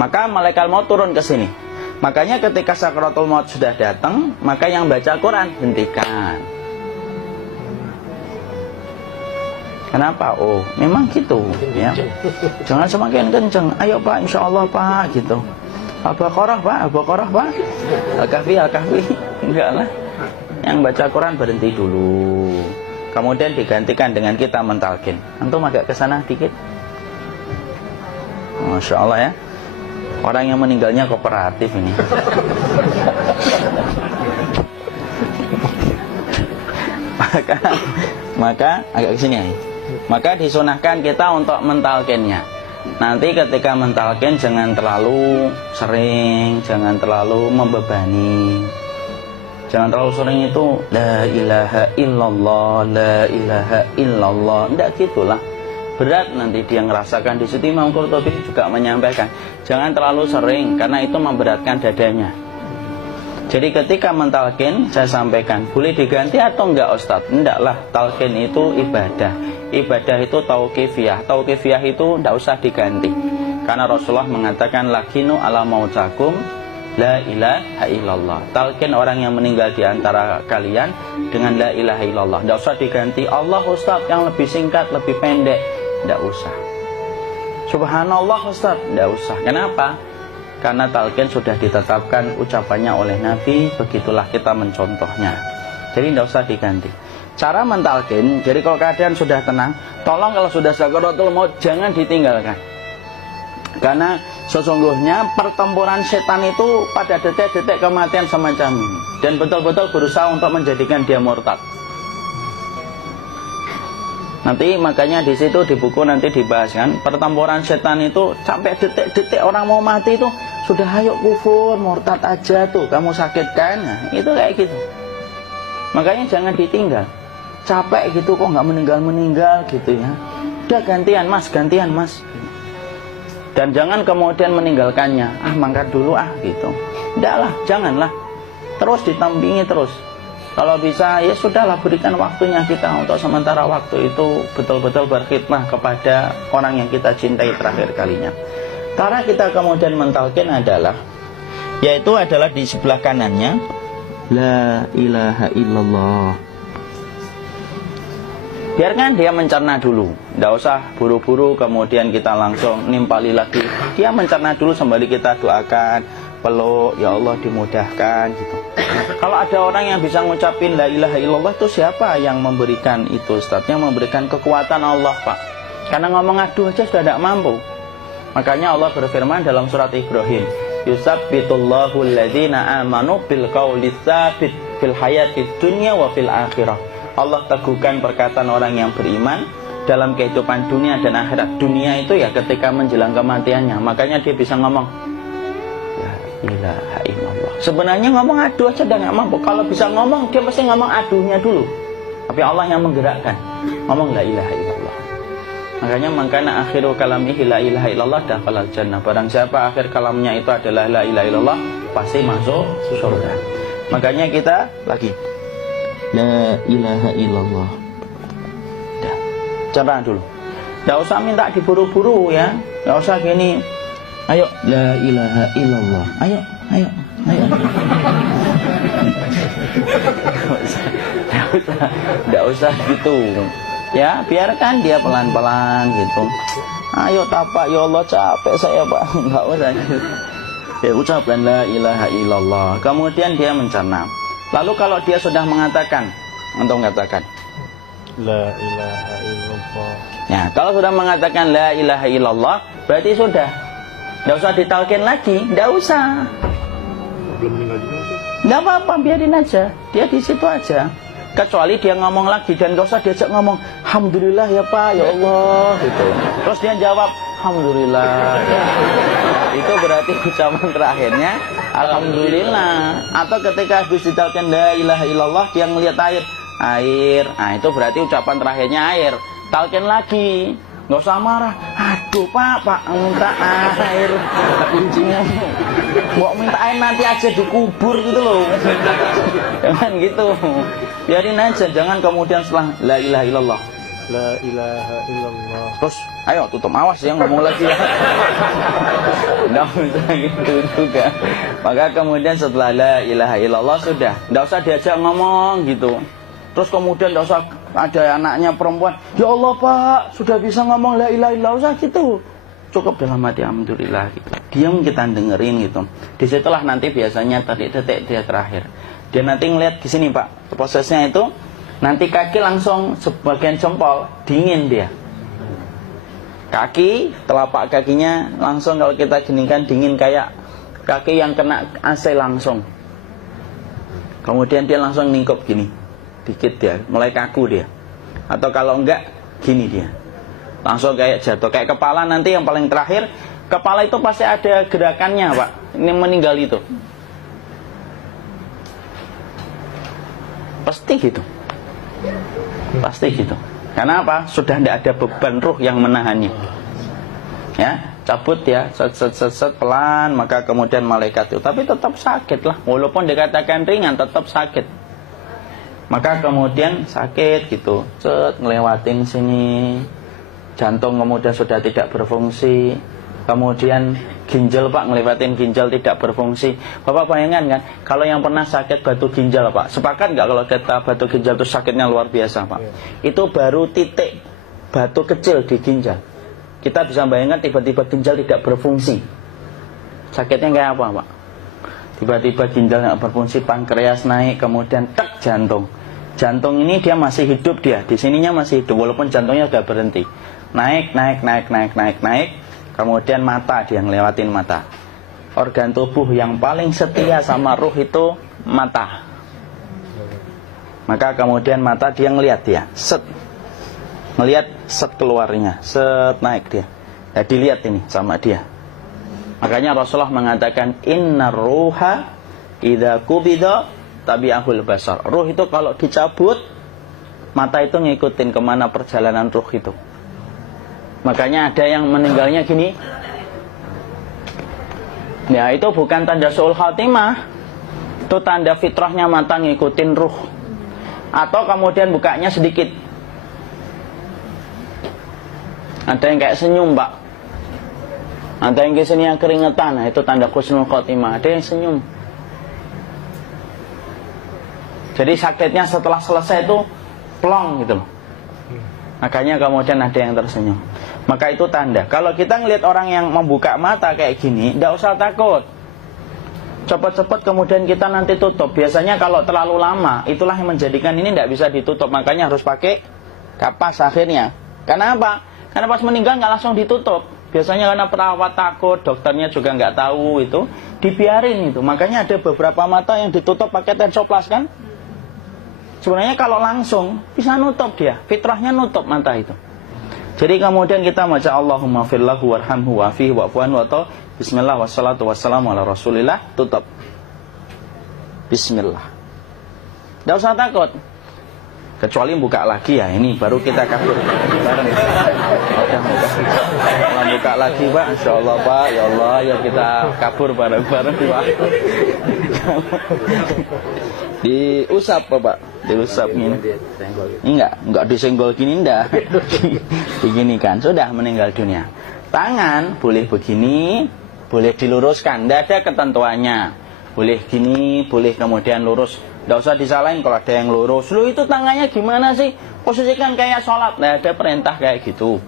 maka malaikat maut turun ke sini. Makanya ketika sakaratul maut sudah datang, maka yang baca Quran hentikan. Kenapa? Oh, memang gitu ya. Jangan semakin kenceng. Ayo Pak, insya Allah Pak, gitu. Al-Baqarah Pak, Al-Baqarah Pak. Al-Kahfi, Al-Kahfi. Enggak lah. Yang baca Quran berhenti dulu. Kemudian digantikan dengan kita mentalkin. Antum agak ke sana dikit. Masya Allah ya. Orang yang meninggalnya kooperatif ini. maka agak kesini ya. Maka disunahkan kita untuk mentalkinnya. Nanti ketika mentalkin jangan terlalu sering, jangan terlalu membebani. Jangan terlalu sering itu la ilaha illallah, la ilaha illallah. Tidak gitulah. Berat nanti dia ngerasakan. Di situ Imam Qurtubi juga menyampaikan, jangan terlalu sering karena itu memberatkan dadanya. Jadi ketika mentalkin, saya sampaikan, boleh diganti atau enggak Ustaz? Enggaklah, talkin itu ibadah. Ibadah itu tauqifiyah. Tauqifiyah itu enggak usah diganti. Karena Rasulullah mengatakan, lakinu ala mautakum la ilaha illallah. Talkin orang yang meninggal di antara kalian dengan la ilaha illallah. Enggak usah diganti Allah Ustaz yang lebih singkat, lebih pendek. Enggak usah. Subhanallah Ustaz, enggak usah. Kenapa? Karena talqin sudah ditetapkan ucapannya oleh Nabi, begitulah kita mencontohnya. Jadi tidak usah diganti. Cara mentalqin, jadi kalau keadaan sudah tenang, tolong kalau sudah sakaratul maut jangan ditinggalkan. Karena sesungguhnya pertempuran setan itu pada detik-detik kematian semacam ini, dan betul-betul berusaha untuk menjadikan dia murtad. Nanti makanya di situ di buku nanti dibahas kan, pertempuran setan itu sampai detik-detik orang mau mati itu sudah ayo kufur, murtad aja tuh, kamu sakit kan? Nah, itu kayak gitu. Makanya jangan ditinggal. Capek gitu kok nggak meninggal gitu ya. Udah gantian mas. Dan jangan kemudian meninggalkannya. Mangkat dulu gitu. Enggak lah, janganlah. Terus ditampingi terus. Kalau bisa ya sudahlah, berikan waktunya kita untuk sementara waktu itu betul-betul berkhidmah kepada orang yang kita cintai terakhir kalinya. Cara kita kemudian mentalkin adalah, yaitu adalah di sebelah kanannya la ilaha illallah. Biarkan dia mencerna dulu, tidak usah buru-buru kemudian kita langsung nimpali lagi. Dia mencerna dulu sembari kita doakan, peluk, ya Allah dimudahkan gitu. Kalau ada orang yang bisa ngucapin la ilaha illallah, itu siapa yang memberikan itu Ustaz? Yang memberikan kekuatan Allah Pak. Karena ngomong aduh aja sudah tidak mampu. Makanya Allah berfirman dalam surat Ibrahim, yusabbitullahu alladhina amanu bil qawli tsabit fil hayatid dunya wa fil akhirah. Allah teguhkan perkataan orang yang beriman dalam kehidupan dunia dan akhirat. Dunia itu ya ketika menjelang kematiannya. Makanya dia bisa ngomong la ilaha illallah. Sebenarnya ngomong aduh aja udah gak mampu. Kalau bisa ngomong, dia pasti ngomong aduhnya dulu. Tapi Allah yang menggerakkan. Ngomong la ilaha illallah. Makanya mangkana akhiru kalamihi la ilaha illallah dakhalal jannah. Barang siapa akhir kalamnya itu adalah la ilaha illallah, pasti masuk surga. Makanya kita lagi la ilaha illallah. Dah, cerna dulu. Tidak usah minta diburu-buru ya. Tidak usah gini, ayo la ilaha illallah. Ayo. Tidak usah gitu. Ya, biarkan dia pelan-pelan gitu. Ayo tapak, ya Allah capek saya Pak. Enggak usah gitu. Ya ucapkan la ilaha illallah. Kemudian dia mencerna. Lalu kalau dia sudah mengatakan, untuk mengatakan la ilaha illallah. Ya, kalau sudah mengatakan la ilaha illallah, berarti sudah. Tidak usah ditalkin lagi, tidak usah. Belum meninggal juga sih. Tidak apa-apa, biarin aja. Dia di situ aja. Kecuali dia ngomong lagi dan gak usah diajak ngomong alhamdulillah ya Pak, ya Allah gitu. Terus dia jawab alhamdulillah. Itu berarti ucapan terakhirnya alhamdulillah. Atau ketika habis ditalkin la ilaha illallah, dia ngelihat air. Nah, itu berarti ucapan terakhirnya air. Talkin lagi. Nggak usah marah. Aduh Pak minta air. Kuncinya mau minta air nanti aja dikubur gitu loh. Jangan gitu. Biarin aja. Jangan kemudian setelah la ilaha illallah La ilaha illallah. Terus, ayo tutup, awas ya ngomong lagi ya. Nggak usah gitu juga. Maka kemudian setelah la ilaha illallah sudah, nggak usah diajak ngomong gitu. Terus kemudian nggak usah ada anaknya perempuan, ya Allah Pak, sudah bisa ngomong la ilaha illallah, usah gitu. Cukup dalam hati alhamdulillah gitu. Diam kita dengerin gitu. Disitulah nanti biasanya detik-detik dia terakhir. Dia nanti ngeliat di sini Pak, prosesnya itu nanti kaki langsung sebagian jempol dingin dia. Kaki, telapak kakinya langsung kalau kita geningkan dingin kayak kaki yang kena AC langsung. Kemudian dia langsung ningkup gini, dikit dia, mulai kaku dia. Atau kalau enggak, gini dia. Langsung kayak jatuh, kayak kepala nanti yang paling terakhir. Kepala itu pasti ada gerakannya Pak, ini meninggal itu. Pasti gitu. Pasti gitu. Karena apa? Sudah tidak ada beban ruh yang menahannya. Ya, cabut ya, set pelan, maka kemudian malaikat itu. Tapi tetap sakit lah, walaupun dikatakan ringan, tetap sakit. Maka kemudian sakit gitu, ngelewatin sini, jantung kemudian sudah tidak berfungsi. Kemudian ginjal Pak, ngelewatin ginjal tidak berfungsi. Bapak bayangkan kan, kalau yang pernah sakit batu ginjal Pak, sepakat nggak kalau kita batu ginjal itu sakitnya luar biasa Pak? Itu baru titik batu kecil di ginjal. Kita bisa bayangkan tiba-tiba ginjal tidak berfungsi. Sakitnya kayak apa Pak? Tiba-tiba ginjal nggak berfungsi, pankreas naik, kemudian tek jantung. Jantung ini dia masih hidup dia, di sininya masih hidup walaupun jantungnya sudah berhenti. Naik. Kemudian mata, dia ngelewatin mata. Organ tubuh yang paling setia sama ruh itu mata. Maka kemudian mata dia ngelihat dia, ngelihat keluarnya, naik dia. Ya dilihat ini sama dia. Makanya Rasulullah mengatakan innar ruha idza qubida tabi'ahul basar. Ruh itu kalau dicabut, mata itu ngikutin kemana perjalanan ruh itu. Makanya ada yang meninggalnya gini. Ya itu bukan tanda su'ul khatimah. Itu tanda fitrahnya mata ngikutin ruh. Atau kemudian bukanya sedikit. Ada yang kayak senyum Pak. Ada yang kesini yang keringetan. Nah itu tanda husnul khatimah. Ada yang senyum. Jadi sakitnya setelah selesai itu plong gitu loh. Makanya kemudian ada yang tersenyum. Maka itu tanda. Kalau kita ngelihat orang yang membuka mata kayak gini, tidak usah takut. Cepat-cepat kemudian kita nanti tutup. Biasanya kalau terlalu lama, itulah yang menjadikan ini tidak bisa ditutup. Makanya harus pakai kapas akhirnya. Karena apa? Karena pas meninggal nggak langsung ditutup. Biasanya karena perawat takut, dokternya juga nggak tahu itu, dibiarin itu. Makanya ada beberapa mata yang ditutup pakai tensoplas kan? Sebenarnya kalau langsung bisa nutup dia, fitrahnya nutup mata itu. Jadi kemudian kita baca Allahumma firlahu warhamhu wa'afihi wa'fuanhu atau bismillah wassalatu wassalamu ala rasulillah, tutup. Bismillah. Tidak usah takut. Kecuali buka lagi ya, ini baru kita kabur bareng. Kalau buka lagi Pak, insya Allah Pak, ya Allah ya kita kabur bareng-bareng Pak. Diusap Pak, diusap ini. Enggak disenggol gini enggak. Begini kan, sudah meninggal dunia. Tangan boleh begini, boleh diluruskan, tidak ada ketentuannya. Boleh gini, boleh kemudian lurus. Tidak usah disalahin kalau ada yang lurus. Lu itu tangannya gimana sih? Posisikan kayak sholat. Nah, ada perintah kayak gitu.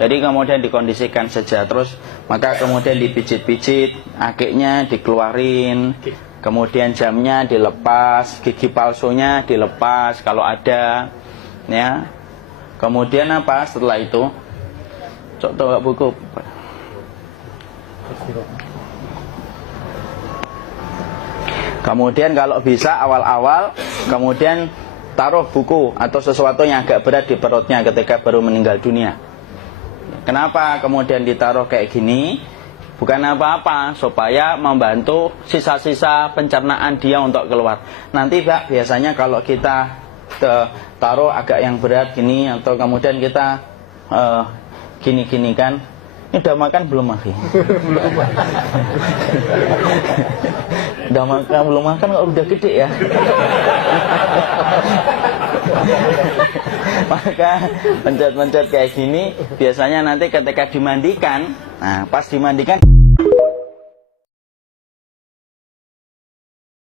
Jadi kemudian dikondisikan saja. Terus maka kemudian dipijit-pijit, akiknya dikeluarin. Kemudian jamnya dilepas, gigi palsunya dilepas kalau ada. Ya. Kemudian apa setelah itu? Coba buku. Kemudian kalau bisa awal-awal kemudian taruh buku atau sesuatu yang agak berat di perutnya ketika baru meninggal dunia. Kenapa kemudian ditaruh kayak gini? Bukan apa-apa, supaya membantu sisa-sisa pencernaan dia untuk keluar. Nanti Pak, biasanya kalau kita taruh agak yang berat gini atau kemudian kita gini-gini kan, ini udah makan belum Maki? Udah makan belum makan kok udah gede ya. Maka pencet-pencet kayak gini biasanya nanti ketika dimandikan, nah pas dimandikan